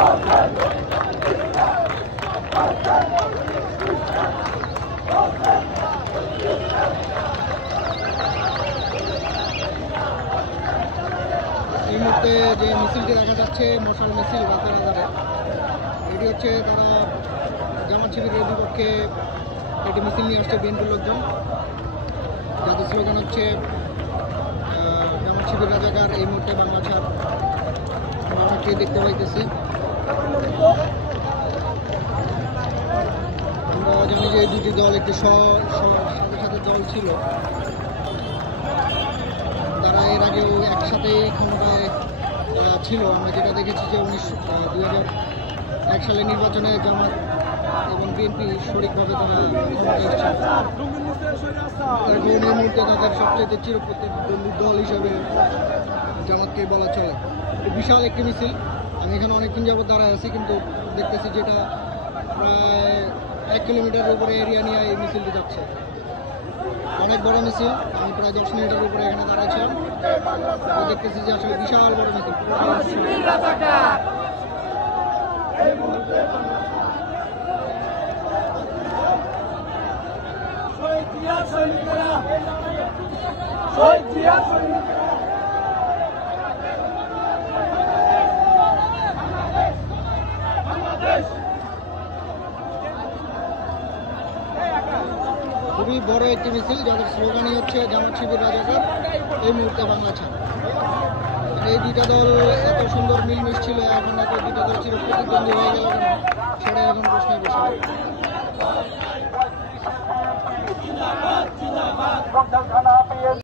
এই মুহূর্তে যে মিছিলটি দেখা যাচ্ছে মশাল মিছিল বাজারে, এটি হচ্ছে তারা জামাত শিবিরের বিপক্ষে একটি মিছিল নিয়ে আসছে বিএনপির লোকজন, যাদের স্লোগান হচ্ছে জামাত শিবির রাজাকার এই মুহূর্তে বাংলা ছাড়। অনেককে দেখতে পাইতেছি। আমরা জানি যে এই দুটি দল একটি সাথে দল ছিল, তারা এর আগেও একসাথেই ক্ষমতায় ছিল। আমরা যেটা দেখেছি যে 2001 সালের নির্বাচনে জামাত এবং বিএনপি শরিকভাবে তারা ক্ষমতায় এসেছে। এই মুহূর্তে তাদের সবচেয়ে চিরপ্রতিদ্বন্দ্বী দল হিসেবে জামাতকে বলা চলে। বিশাল একটি মিছিল। আমি এখানে অনেকক্ষণ যাবত দাঁড়ায় আছি, কিন্তু দেখতেছি যেটা প্রায় 1 কিলোমিটারের উপরে এরিয়া নিয়ে এই মিছিলটি যাচ্ছে। অনেক বড় মিছিল। আমি প্রায় 10 মিনিটের উপরে এখানে দাঁড়াচ্ছিলাম। দেখতেছি যে আসলে বিশাল বড় মিছিল। খুবই বড় একটি মিছিল, যাদের স্লোগানই হচ্ছে জামাত শিবির রাজাকার এই মুহূর্তে বাংলা ছাড়। এই দুইটা দল এত সুন্দর মিলমিশ ছিল, এখন এত দুটো দল ছিল প্রতিদ্বন্দ্বী হয়ে গেল কেন, সেটা এখন প্রশ্নের বিষয়।